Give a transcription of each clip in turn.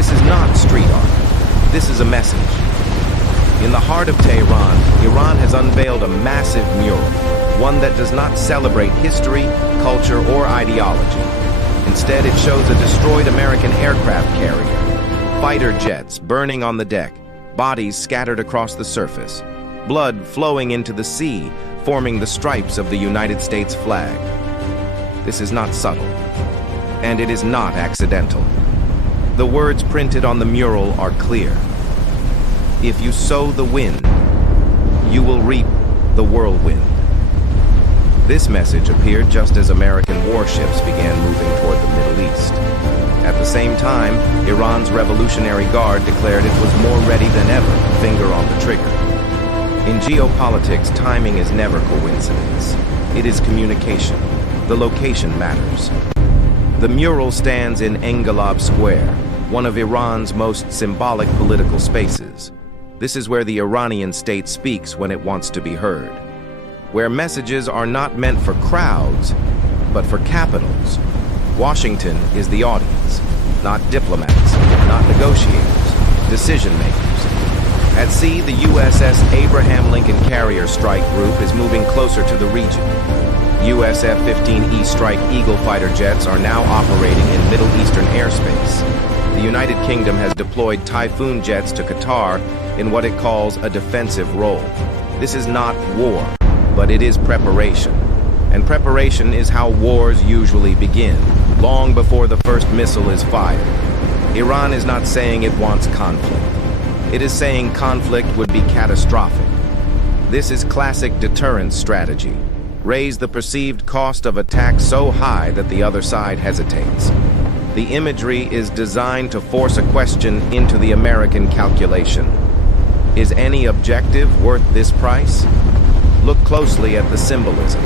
This is not street art. This is a message. In the heart of Tehran, Iran has unveiled a massive mural, one that does not celebrate history, culture, or ideology. Instead, it shows a destroyed American aircraft carrier, fighter jets burning on the deck, bodies scattered across the surface, blood flowing into the sea, forming the stripes of the United States flag. This is not subtle, and it is not accidental. The words printed on the mural are clear. If you sow the wind, you will reap the whirlwind. This message appeared just as American warships began moving toward the Middle East. At the same time, Iran's Revolutionary Guard declared it was more ready than ever, finger on the trigger. In geopolitics, timing is never coincidence. It is communication. The location matters. The mural stands in Engelab Square, one of Iran's most symbolic political spaces. This is where the Iranian state speaks when it wants to be heard, where messages are not meant for crowds, but for capitals. Washington is the audience, not diplomats, not negotiators, decision makers. At sea, the USS Abraham Lincoln Carrier Strike Group is moving closer to the region. US F-15E Strike Eagle fighter jets are now operating in Middle Eastern airspace. The United Kingdom has deployed Typhoon jets to Qatar in what it calls a defensive role. This is not war, but it is preparation. And preparation is how wars usually begin, long before the first missile is fired. Iran is not saying it wants conflict. It is saying conflict would be catastrophic. This is classic deterrence strategy. Raise the perceived cost of attack so high that the other side hesitates. The imagery is designed to force a question into the American calculation. Is any objective worth this price? Look closely at the symbolism.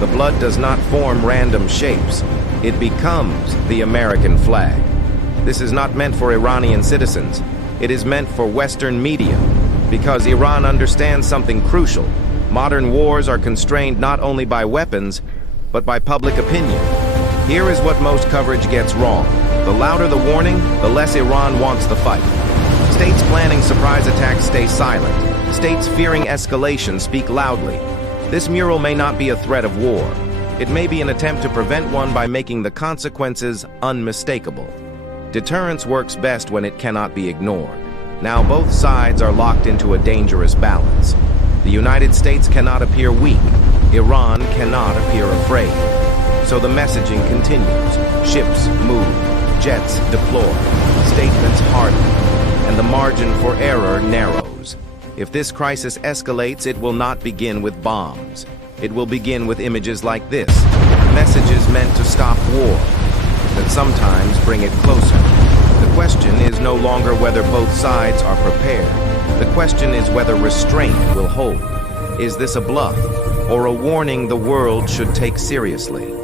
The blood does not form random shapes. It becomes the American flag. This is not meant for Iranian citizens. It is meant for Western media, because Iran understands something crucial. Modern wars are constrained not only by weapons, but by public opinion. Here is what most coverage gets wrong. The louder the warning, the less Iran wants the fight. States planning surprise attacks stay silent. States fearing escalation speak loudly. This mural may not be a threat of war. It may be an attempt to prevent one by making the consequences unmistakable. Deterrence works best when it cannot be ignored. Now both sides are locked into a dangerous balance. The United States cannot appear weak. Iran cannot appear afraid. So the messaging continues. Ships move, jets deploy, statements harden, and the margin for error narrows. If this crisis escalates, it will not begin with bombs. It will begin with images like this, messages meant to stop war, that sometimes bring it closer. The question is no longer whether both sides are prepared. The question is whether restraint will hold. Is this a bluff, or a warning the world should take seriously?